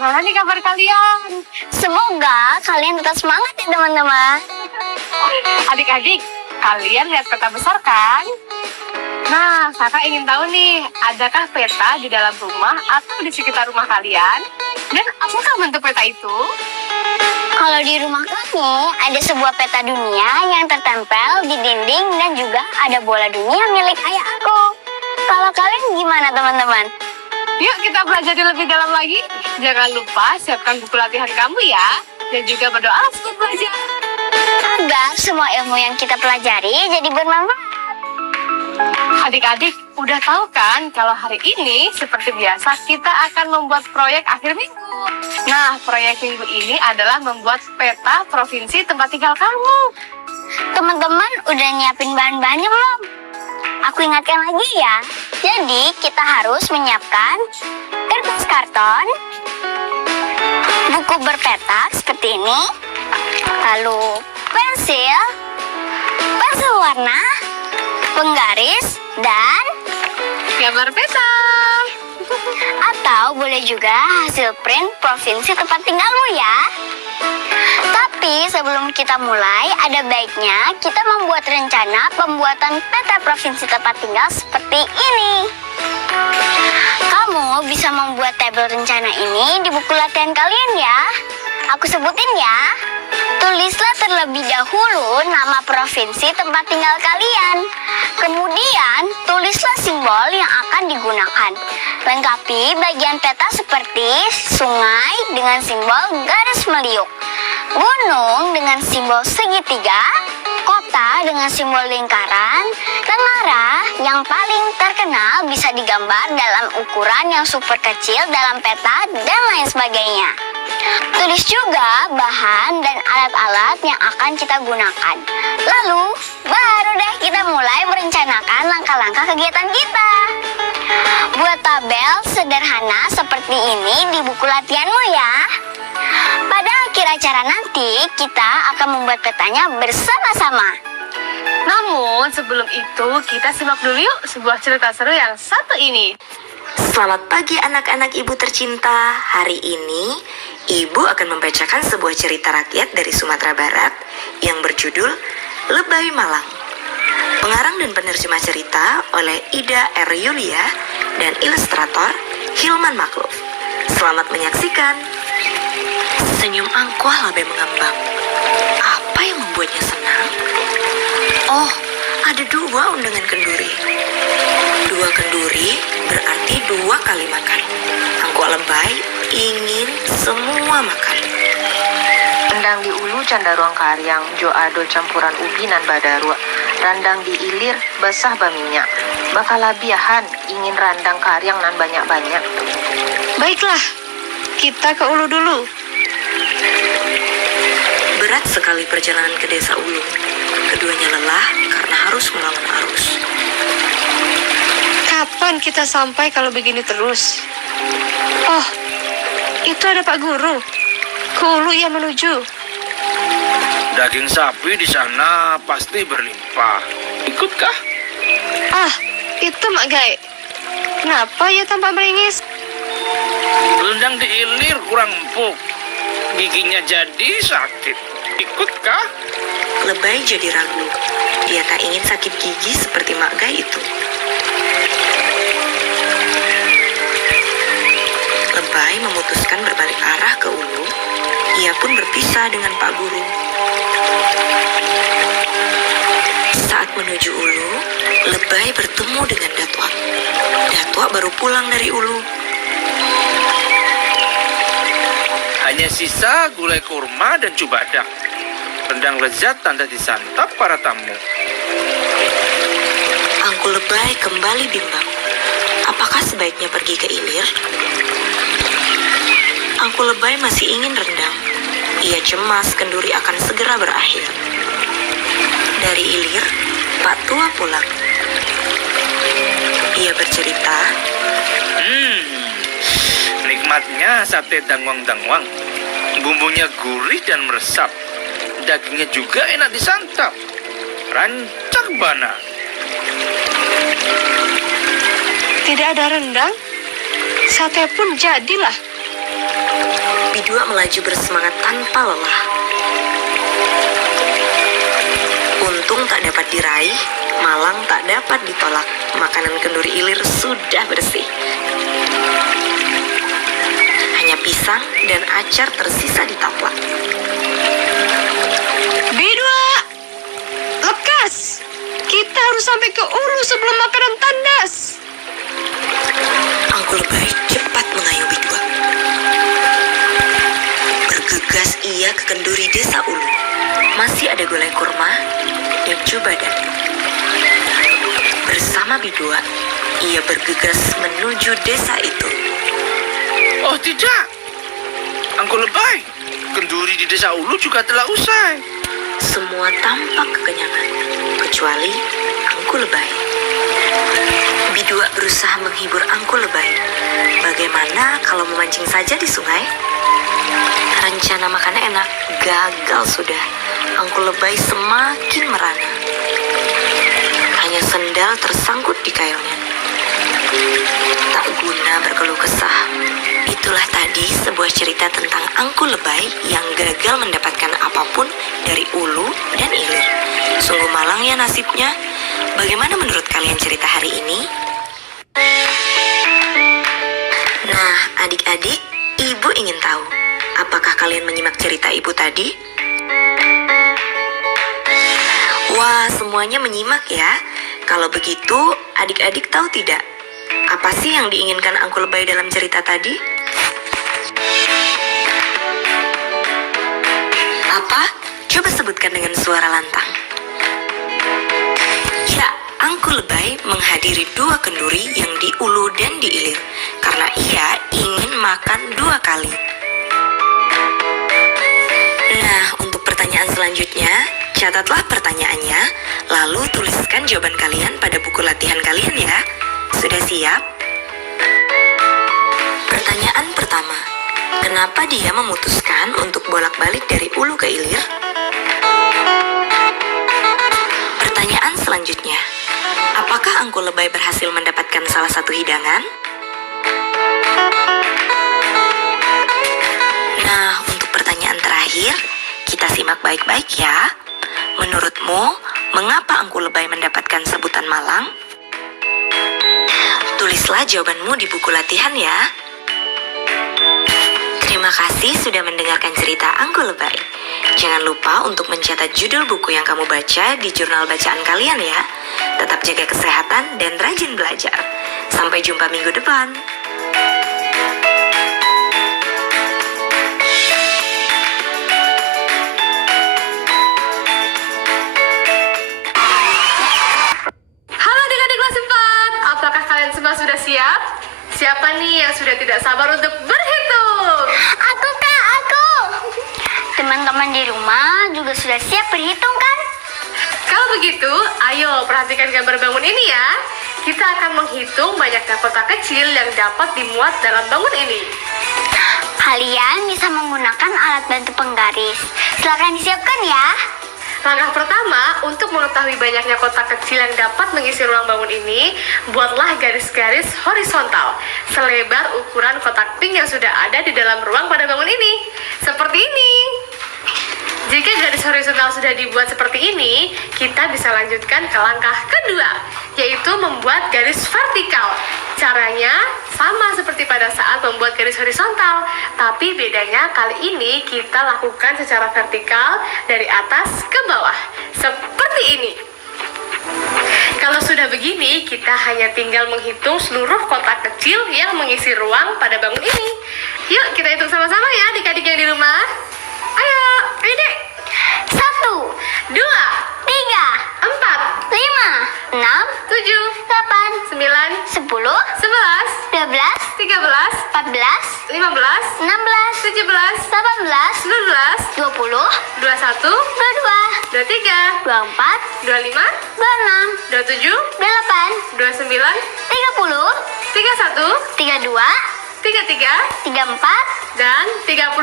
gimana nih kabar kalian? Semoga kalian tetap semangat ya teman-teman. Adik-adik, kalian lihat peta besar kan? Nah, kakak ingin tahu nih, adakah peta di dalam rumah atau di sekitar rumah kalian? Dan apakah bentuk peta itu? Kalau di rumah kamu ada sebuah peta dunia yang tertempel di dinding dan juga ada bola dunia milik ayah aku. Kalau kalian gimana teman-teman? Yuk kita pelajari lebih dalam lagi. Jangan lupa siapkan buku latihan kamu ya. Dan juga berdoa sebelum belajar. Agar semua ilmu yang kita pelajari jadi bermanfaat. Adik-adik, udah tahu kan kalau hari ini seperti biasa kita akan membuat proyek akhir minggu. Nah, proyek minggu ini adalah membuat peta provinsi tempat tinggal kamu. Teman-teman udah nyiapin bahan-bahannya belum? Aku ingatkan lagi ya. Jadi kita harus menyiapkan kertas karton, buku berpetak seperti ini, lalu pensil warna, penggaris, dan Gambar peta. atau boleh juga hasil print provinsi tempat tinggalmu ya. Tapi sebelum kita mulai, ada baiknya kita membuat rencana pembuatan peta provinsi tempat tinggal seperti ini. Kamu bisa membuat tabel rencana ini di buku latihan kalian ya. Aku sebutin ya. Tulislah terlebih dahulu nama provinsi tempat tinggal kalian. Kemudian, tulislah simbol yang akan digunakan. Lengkapi bagian peta seperti sungai dengan simbol garis meliuk, gunung dengan simbol segitiga, kota dengan simbol lingkaran, tengara yang paling terkenal bisa digambar dalam ukuran yang super kecil dalam peta, dan lain sebagainya. Tulis juga bahan dan alat-alat yang akan kita gunakan. Lalu, baru deh kita mulai merencanakan langkah-langkah kegiatan kita. Buat tabel sederhana seperti ini di buku latihanmu ya. Pada akhir acara nanti, kita akan membuat petanya bersama-sama. Namun sebelum itu kita simak dulu yuk sebuah cerita seru yang satu ini. Selamat pagi anak-anak ibu tercinta. Hari ini ibu akan membacakan sebuah cerita rakyat dari Sumatera Barat yang berjudul Lebay Malang. Pengarang dan penerjemah cerita oleh Ida R. Yulia dan ilustrator Hilman Makluf. Selamat menyaksikan. Senyum angkuh Lebay mengembang. Apa yang membuatnya senang? Oh, ada dua undangan kenduri. Dua kenduri berarti dua kali makan. Angkuh Lebay ingin semua makan. Rendang di ulu candaruang karyang, jo adol campuran ubi nan badarua. Randang di ilir, basah baminya. Bakalabiahan, ingin randang karyang nan banyak-banyak. Baiklah, kita ke Ulu dulu. Berat sekali perjalanan ke desa Ulu. Keduanya lelah karena harus melawan arus. Kapan kita sampai kalau begini terus? Oh, itu ada Pak Guru. Ke Ulu ia menuju. Daging sapi di sana pasti berlimpah. Ikutkah? Ah, itu Mak Gai. Kenapa ia tampak meringis? Rendang diilir kurang empuk. Giginya jadi sakit. Ikutkah? Lebay jadi ragu. Dia tak ingin sakit gigi seperti Mak Gai itu. Lebay memutuskan berbalik arah ke Ulu. Ia pun berpisah dengan Pak Guru. Saat menuju Ulu, Lebay bertemu dengan Datua. Datua baru pulang dari Ulu. Hanya sisa gulai kurma dan cubadak. Rendang lezat tanda disantap para tamu. Angkuh Lebay kembali bimbang. Apakah sebaiknya pergi ke Ilir? Angkuh Lebay masih ingin rendang. Ia cemas kenduri akan segera berakhir. Dari Ilir, Pak Tua pulang. Ia bercerita, Nikmatnya sate dangwang-dangwang. Bumbunya gurih dan meresap. Dagingnya juga enak disantap. Rancak bana. Tidak ada rendang, sate pun jadilah. Bidua melaju bersemangat tanpa lelah. Untung tak dapat diraih, malang tak dapat ditolak. Makanan kenduri ilir sudah bersih. Hanya pisang dan acar tersisa di taplak. Bidua, lekas! Kita harus sampai ke Ulu sebelum makanan tandas. Angku Lebay cepat mengayuh Bidua. Bergegas ia ke kenduri desa Ulu. Masih ada gulai kurma dan Jubadak. Bersama Bidua, ia bergegas menuju desa itu. Oh tidak, Angku Lebay, kenduri di desa Ulu juga telah usai. Semua tampak kekenyangan, kecuali Angku Lebay. Bidua berusaha menghibur Angku Lebay. Bagaimana kalau memancing saja di sungai? Rencana makan enak gagal sudah. Angku Lebay semakin merana. Hanya sendal tersangkut di kailnya. Tak guna berkeluh kesah. Itulah tadi sebuah cerita tentang Angku Lebay yang gagal mendapatkan apapun dari ulu dan ilir. Sungguh malang ya nasibnya. Bagaimana menurut kalian cerita hari ini? Nah, adik-adik, ibu ingin tahu, apakah kalian menyimak cerita ibu tadi? Wah, semuanya menyimak ya. Kalau begitu, adik-adik tahu tidak? Apa sih yang diinginkan Angku Lebay dalam cerita tadi? Apa? Coba sebutkan dengan suara lantang. Ya, Angku Lebay menghadiri 2 kenduri yang di ulu dan di ilir. Karena ia ingin makan 2 kali. Nah, untuk pertanyaan selanjutnya, catatlah pertanyaannya, lalu tuliskan jawaban kalian pada buku latihan kalian ya. Sudah siap? Pertanyaan pertama, kenapa dia memutuskan untuk bolak-balik dari ulu ke ilir? Pertanyaan selanjutnya, apakah Angku Lebay berhasil mendapatkan salah satu hidangan? Nah, untuk pertanyaan terakhir, kita simak baik-baik ya. Menurutmu, mengapa Angku Lebay mendapatkan sebutan malang? Tulislah jawabanmu di buku latihan ya. Terima kasih sudah mendengarkan cerita Angku Lebay. Jangan lupa untuk mencatat judul buku yang kamu baca di jurnal bacaan kalian ya. Tetap jaga kesehatan dan rajin belajar. Sampai jumpa minggu depan. Halo adik-adik kelas 4, apakah kalian semua sudah siap? Siapa nih yang sudah tidak sabar untuk berhitung? Aku Kak, aku. Teman-teman di rumah juga sudah siap berhitung kan? Kalau begitu, ayo perhatikan gambar bangun ini ya. Kita akan menghitung banyaknya kotak kecil yang dapat dimuat dalam bangun ini. Kalian bisa menggunakan alat bantu penggaris. Silakan disiapkan ya. Langkah pertama, untuk mengetahui banyaknya kotak kecil yang dapat mengisi ruang bangun ini, buatlah garis-garis horizontal selebar ukuran kotak pink yang sudah ada di dalam ruang pada bangun ini. Seperti ini. Jika garis horizontal sudah dibuat seperti ini, kita bisa lanjutkan ke langkah kedua, yaitu membuat garis vertikal. Caranya sama seperti pada saat membuat garis horizontal, tapi bedanya kali ini kita lakukan secara vertikal dari atas ke bawah, seperti ini. Kalau sudah begini, kita hanya tinggal menghitung seluruh kotak kecil yang mengisi ruang pada bangun ini. Yuk, kita hitung sama-sama ya adik-adik yang di rumah. Ayo dek. 1, 2, 3, 4, 5, 6, 4, 7, 7, 8, 9, 10, 11, 12, 13, 14, 15, 16, 17, 18, 19, 20, 21, 22, 23, 24, 25, 26, 27, 28, 29, 30, 31, 32, 33, 34. dan 35.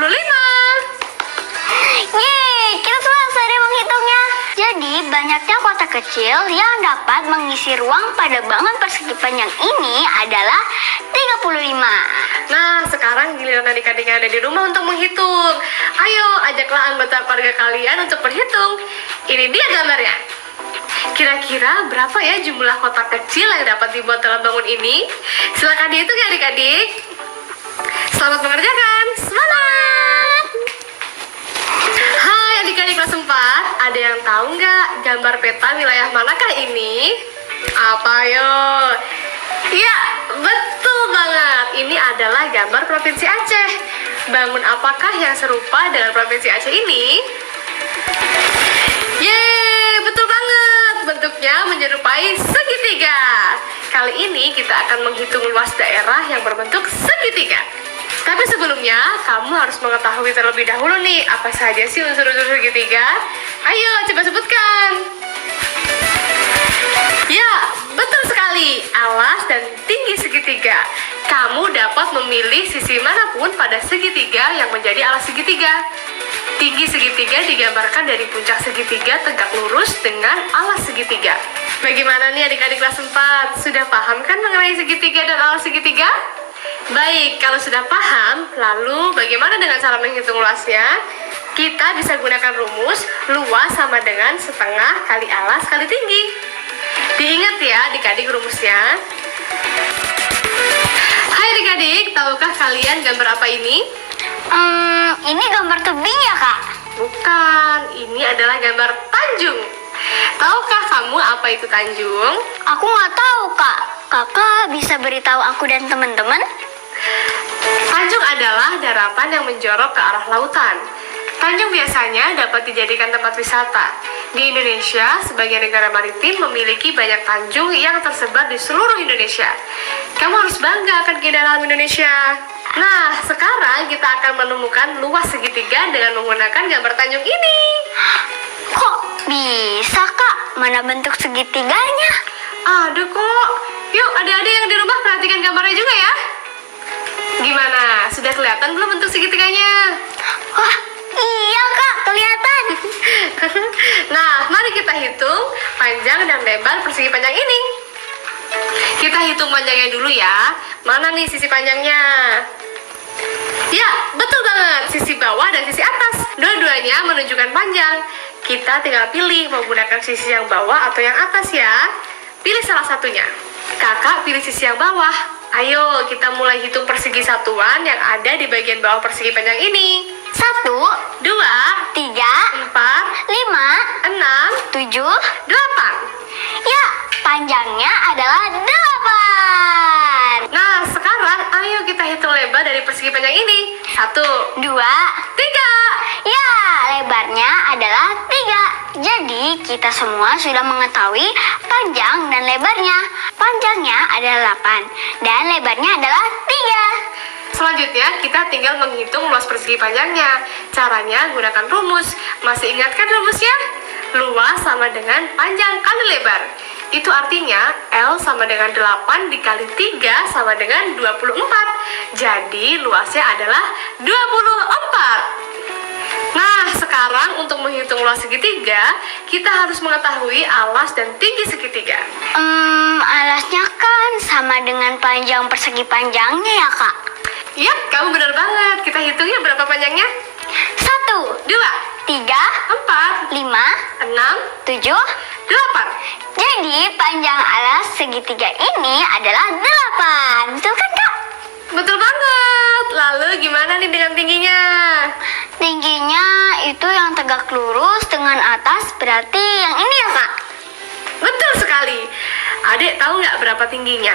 Yeay, kita selesai deh menghitungnya. Jadi banyaknya kotak kecil yang dapat mengisi ruang pada bangun persegi panjang ini adalah 35. Nah, sekarang giliran adik-adik yang ada di rumah untuk menghitung. Ayo, ajaklah anggota keluarga kalian untuk berhitung. Ini dia gambarnya. Kira-kira berapa ya jumlah kotak kecil yang dapat dibuat dalam bangun ini? Silakan dihitung ya adik-adik. Selamat mengerjakan. Semangat! Hai adik-adik kelas 4, ada yang tahu nggak gambar peta wilayah manakah ini? Apa yo? Iya, betul banget. Ini adalah gambar Provinsi Aceh. Bangun apakah yang serupa dengan Provinsi Aceh ini? Yeay, betul banget. Bentuknya menyerupai segitiga. Kali ini kita akan menghitung luas daerah yang berbentuk segitiga. Tapi sebelumnya, kamu harus mengetahui terlebih dahulu nih, apa saja sih unsur-unsur segitiga? Ayo, coba sebutkan. Ya, betul sekali. Alas dan tinggi segitiga. Kamu dapat memilih sisi manapun pada segitiga yang menjadi alas segitiga. Tinggi segitiga digambarkan dari puncak segitiga tegak lurus dengan alas segitiga. Bagaimana nih adik-adik kelas 4? Sudah paham kan mengenai segitiga dan alas segitiga? Baik, kalau sudah paham, lalu bagaimana dengan cara menghitung luasnya? Kita bisa gunakan rumus luas sama dengan setengah kali alas kali tinggi. Diingat ya adik-adik rumusnya. Hai adik-adik, tahukah kalian gambar apa ini? Ini gambar tebing ya, Kak? Bukan, ini adalah gambar tanjung. Tahukah kamu apa itu tanjung? Aku nggak tahu, Kak. Kakak bisa beritahu aku dan teman-teman? Tanjung adalah daratan yang menjorok ke arah lautan. Tanjung biasanya dapat dijadikan tempat wisata. Di Indonesia, sebagai negara maritim memiliki banyak tanjung yang tersebar di seluruh Indonesia. Kamu harus bangga akan keindahan Indonesia. Nah, sekarang kita akan menemukan luas segitiga dengan menggunakan gambar tanjung ini. Kok bisa, Kak? Mana bentuk segitiganya? Ada kok. Yuk, adik-adik yang di rumah perhatikan gambarnya juga ya. Gimana? Sudah kelihatan belum bentuk segitiganya? Wah, iya, Kak, kelihatan. Nah, mari kita hitung panjang dan lebar persegi panjang ini. Kita hitung panjangnya dulu ya. Mana nih sisi panjangnya? Ya, betul banget. Sisi bawah dan sisi atas. Dua-duanya menunjukkan panjang. Kita tinggal pilih menggunakan sisi yang bawah atau yang atas ya. Pilih salah satunya. Kakak pilih sisi yang bawah. Ayo, kita mulai hitung persegi satuan yang ada di bagian bawah persegi panjang ini. 1, 2, 3, 4, 5, 6, 7. 8. Ya, panjangnya adalah 8. Nah, sekarang ayo kita hitung lebar dari persegi panjang ini. 1, 2. 3. Ya, lebarnya adalah 3. Jadi, kita semua sudah mengetahui panjang dan lebarnya. Panjangnya adalah 8 dan lebarnya adalah 3. Selanjutnya, kita tinggal menghitung luas persegi panjangnya. Caranya gunakan rumus. Masih ingat kan rumusnya? Luas sama dengan panjang kali lebar. Itu artinya L sama dengan 8 dikali 3 sama dengan 24. Jadi, luasnya adalah 24. Nah, sekarang untuk menghitung luas segitiga, kita harus mengetahui alas dan tinggi segitiga. Alasnya kan sama dengan panjang persegi panjangnya ya, Kak? Yap, kamu benar banget. Kita hitung ya berapa panjangnya. 1, 2, 3, 4, 5, 6, 7. 8. Jadi, panjang alas segitiga ini adalah 8. Betul kan, Kak? Betul banget. Lalu gimana nih dengan tingginya? Tingginya itu yang tegak lurus dengan atas, berarti yang ini ya, Kak? Betul sekali. Adik tahu nggak berapa tingginya?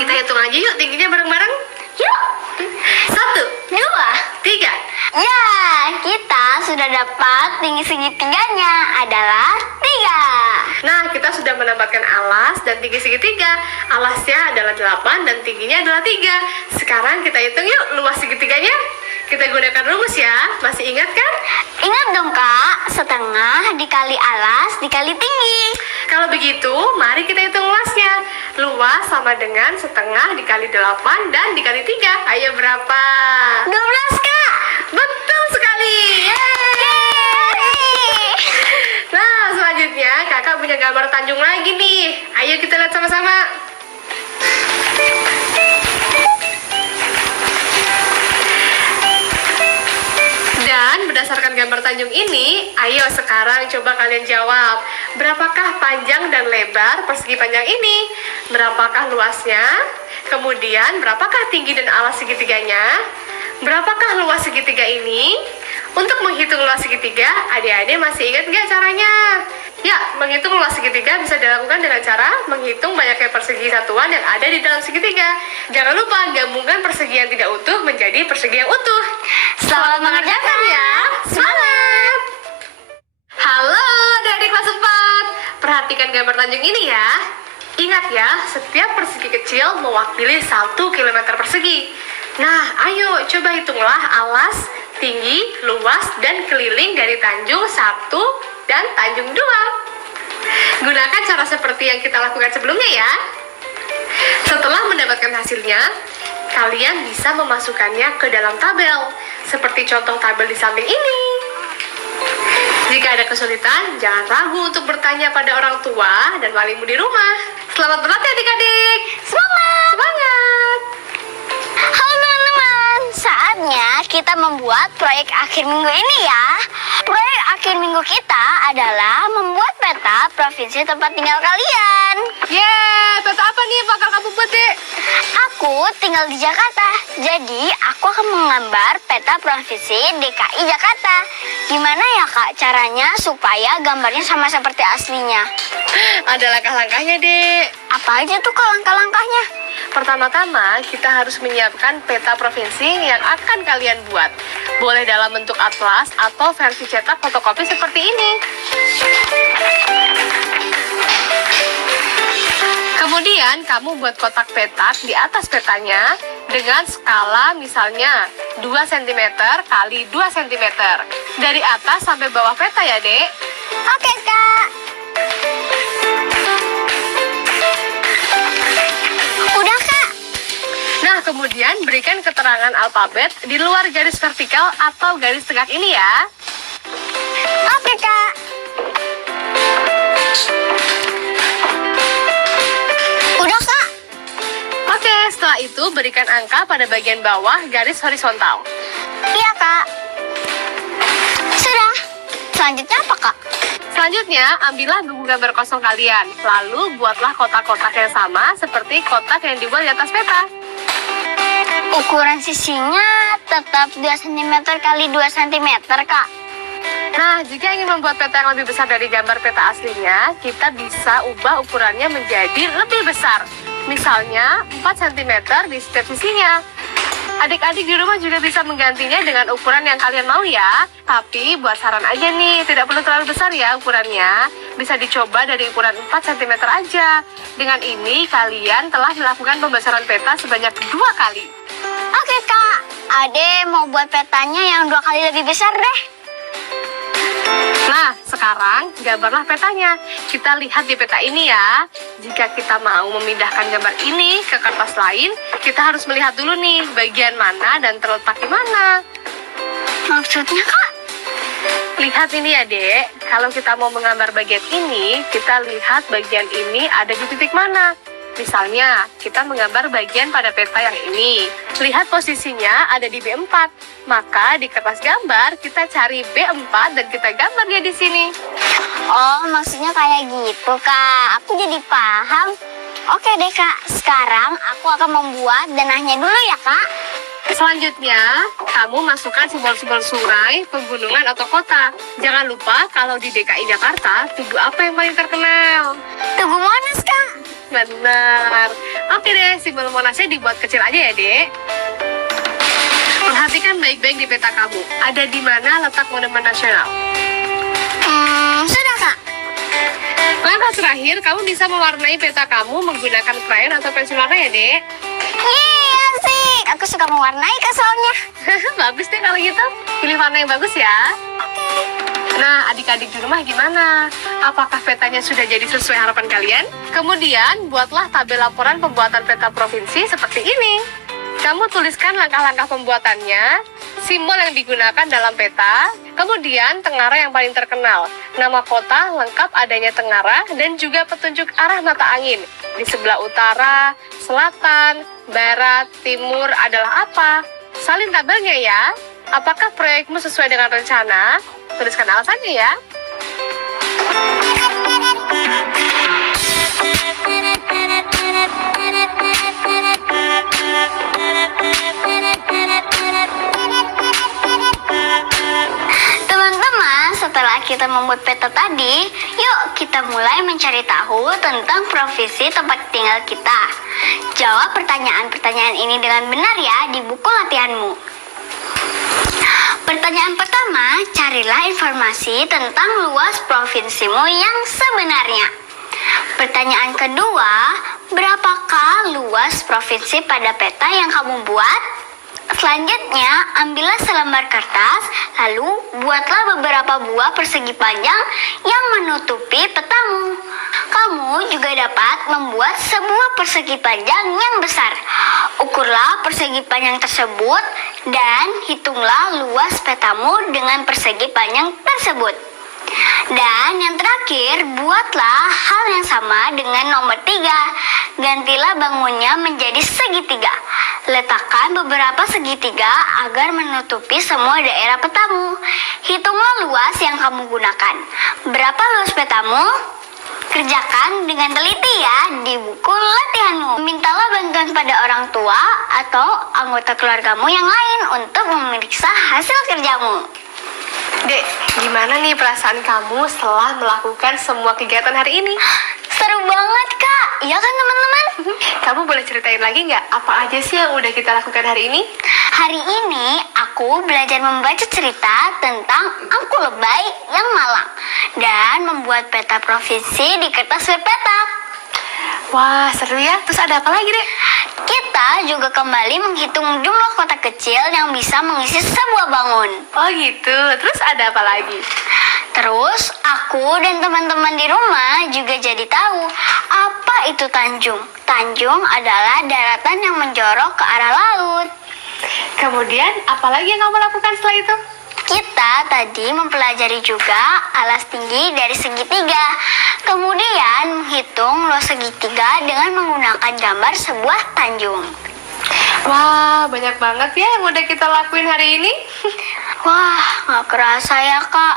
Kita hitung aja yuk tingginya bareng-bareng. Yuk. 1, 2. 3. Ya, kita sudah dapat tinggi segitiganya adalah 3. Nah, kita sudah mendapatkan alas dan tinggi segitiga. Alasnya adalah 8 dan tingginya adalah 3. Sekarang kita hitung yuk luas segitiganya. Kita gunakan rumus ya. Masih ingat kan? Ingat dong, Kak, setengah dikali alas dikali tinggi. Kalau begitu, mari kita hitung luasnya. Luas sama dengan setengah dikali 8 dan dikali 3. Ayo berapa? 12, Kak. Betul sekali. Yeay! Ayo kita lihat sama-sama. Dan berdasarkan gambar Tanjung ini, ayo sekarang coba kalian jawab. Berapakah panjang dan lebar persegi panjang ini? Berapakah luasnya? Kemudian berapakah tinggi dan alas segitiganya? Berapakah luas segitiga ini? Untuk menghitung luas segitiga, adik-adik masih ingat nggak caranya? Ya, menghitung luas segitiga bisa dilakukan dengan cara menghitung banyaknya persegi satuan yang ada di dalam segitiga. Jangan lupa gabungkan persegi yang tidak utuh menjadi persegi yang utuh. Selamat mengerjakan ya. Semangat! Halo adik-adik kelas 4. Perhatikan gambar Tanjung ini ya. Ingat ya, setiap persegi kecil mewakili 1 km persegi. Nah, ayo coba hitunglah alas, tinggi, luas, dan keliling dari Tanjung 1 dan Tanjung 2. Gunakan cara seperti yang kita lakukan sebelumnya ya. Setelah mendapatkan hasilnya, kalian bisa memasukkannya ke dalam tabel, seperti contoh tabel di samping ini. Jika ada kesulitan, jangan ragu untuk bertanya pada orang tua dan walimu di rumah. Selamat berlatih adik-adik. Semangat! Semangat! Halo teman-teman, saatnya kita membuat proyek akhir minggu ini ya. Proyek akhir minggu kita adalah membuat peta provinsi tempat tinggal kalian. Yeay, peta apa nih bakal kamu buat, Dek? Aku tinggal di Jakarta, jadi aku akan menggambar peta provinsi DKI Jakarta. Gimana ya Kak caranya supaya gambarnya sama seperti aslinya? Ada langkah-langkahnya, Dek. Apa aja tuh Kak langkah-langkahnya? Pertama-tama, kita harus menyiapkan peta provinsi yang akan kalian buat. Boleh dalam bentuk atlas atau versi cetak fotokopi seperti ini. Kemudian, kamu buat kotak petak di atas petanya dengan skala misalnya 2 cm kali 2 cm. Dari atas sampai bawah peta ya, Dek. Oke Kak. Udah Kak. Nah, kemudian berikan keterangan alfabet di luar garis vertikal atau garis tegak ini ya. Oke Kak. Udah Kak. Oke, setelah itu berikan angka pada bagian bawah garis horizontal. Iya Kak. Sudah. Selanjutnya apa Kak? Selanjutnya, ambillah buku gambar kosong kalian. Lalu buatlah kotak-kotak yang sama seperti kotak yang dibuat di atas peta. Ukuran sisinya tetap 2 cm kali 2 cm Kak. Nah, jika ingin membuat peta yang lebih besar dari gambar peta aslinya, kita bisa ubah ukurannya menjadi lebih besar. Misalnya 4 cm di setiap sisinya. Adik-adik di rumah juga bisa menggantinya dengan ukuran yang kalian mau ya. Tapi buat saran aja nih, tidak perlu terlalu besar ya ukurannya. Bisa dicoba dari ukuran 4 cm aja. Dengan ini kalian telah melakukan pembesaran peta sebanyak 2 kali. Oke Kak. Ade mau buat petanya yang 2 kali lebih besar deh. Nah, sekarang gambarlah petanya. Kita lihat di peta ini ya. Jika kita mau memindahkan gambar ini ke kertas lain, kita harus melihat dulu nih bagian mana dan terletak di mana. Maksudnya Kak? Lihat ini ya, Dek. Kalau kita mau menggambar bagian ini, kita lihat bagian ini ada di titik mana. Misalnya, kita menggambar bagian pada peta yang ini. Lihat posisinya ada di B4. Maka di kertas gambar, kita cari B4 dan kita gambar dia di sini. Oh, maksudnya kayak gitu Kak. Aku jadi paham. Oke deh Kak, sekarang aku akan membuat danahnya dulu ya Kak. Selanjutnya, kamu masukkan simbol-simbol sungai, pegunungan, atau kota. Jangan lupa kalau di DKI Jakarta, tugu apa yang paling terkenal? Tugu Monas Kak. Benar. Oke deh, simbol Monasnya dibuat kecil aja ya, Dek. Perhatikan baik-baik di peta kamu. Ada di mana letak Monumen Nasional? Sudah Kak. Langkah terakhir, kamu bisa mewarnai peta kamu menggunakan krayon atau pensil warna ya, Dek. Iya sih, aku suka mewarnai Kak soalnya. Bagus deh kalau gitu. Pilih warna yang bagus ya. Nah, adik-adik di rumah gimana? Apakah petanya sudah jadi sesuai harapan kalian? Kemudian, buatlah tabel laporan pembuatan peta provinsi seperti ini. Kamu tuliskan langkah-langkah pembuatannya, simbol yang digunakan dalam peta, kemudian tengara yang paling terkenal, nama kota lengkap adanya tengara, dan juga petunjuk arah mata angin. Di sebelah utara, selatan, barat, timur adalah apa? Salin tabelnya ya. Apakah proyekmu sesuai dengan rencana? Tuliskan alasannya ya. Teman-teman, setelah kita membuat peta tadi, yuk kita mulai mencari tahu tentang provinsi tempat tinggal kita. Jawab pertanyaan-pertanyaan ini dengan benar ya di buku latihanmu. Pertanyaan pertama, carilah informasi tentang luas provinsimu yang sebenarnya. Pertanyaan kedua, berapakah luas provinsi pada peta yang kamu buat? Selanjutnya, ambillah selembar kertas, lalu buatlah beberapa buah persegi panjang yang menutupi petamu. Kamu juga dapat membuat sebuah persegi panjang yang besar. Ukurlah persegi panjang tersebut dan hitunglah luas petamu dengan persegi panjang tersebut. Dan yang terakhir, buatlah hal yang sama dengan nomor 3. Gantilah bangunnya menjadi segitiga. Letakkan beberapa segitiga agar menutupi semua daerah petamu. Hitunglah luas yang kamu gunakan. Berapa luas petamu? Kerjakan dengan teliti ya di buku latihanmu. Mintalah bantuan pada orang tua atau anggota keluargamu yang lain untuk memeriksa hasil kerjamu. Dek, gimana nih perasaan kamu setelah melakukan semua kegiatan hari ini? Seru banget kak, iya kan teman-teman? Kamu boleh ceritain lagi nggak apa aja sih yang udah kita lakukan hari ini? Hari ini aku belajar membaca cerita tentang angku lebay yang malang dan membuat peta provinsi di kertas berpetak. Wah, seru ya. Terus ada apa lagi, Dek? Kita juga kembali menghitung jumlah kotak kecil yang bisa mengisi sebuah bangun. Oh gitu. Terus ada apa lagi? Terus aku dan teman-teman di rumah juga jadi tahu apa itu tanjung. Tanjung adalah daratan yang menjorok ke arah laut. Kemudian, apa lagi yang kamu lakukan setelah itu? Kita tadi mempelajari juga alas tinggi dari segitiga. Kemudian menghitung luas segitiga dengan menggunakan gambar sebuah tanjung. Wah, banyak banget ya yang udah kita lakuin hari ini. Wah, gak kerasa ya kak.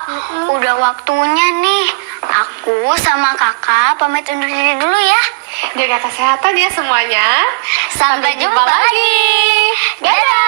Udah waktunya nih. Aku sama kakak pamit undur diri dulu ya. Jaga kesehatan ya semuanya. Sampai jumpa lagi. Dadah.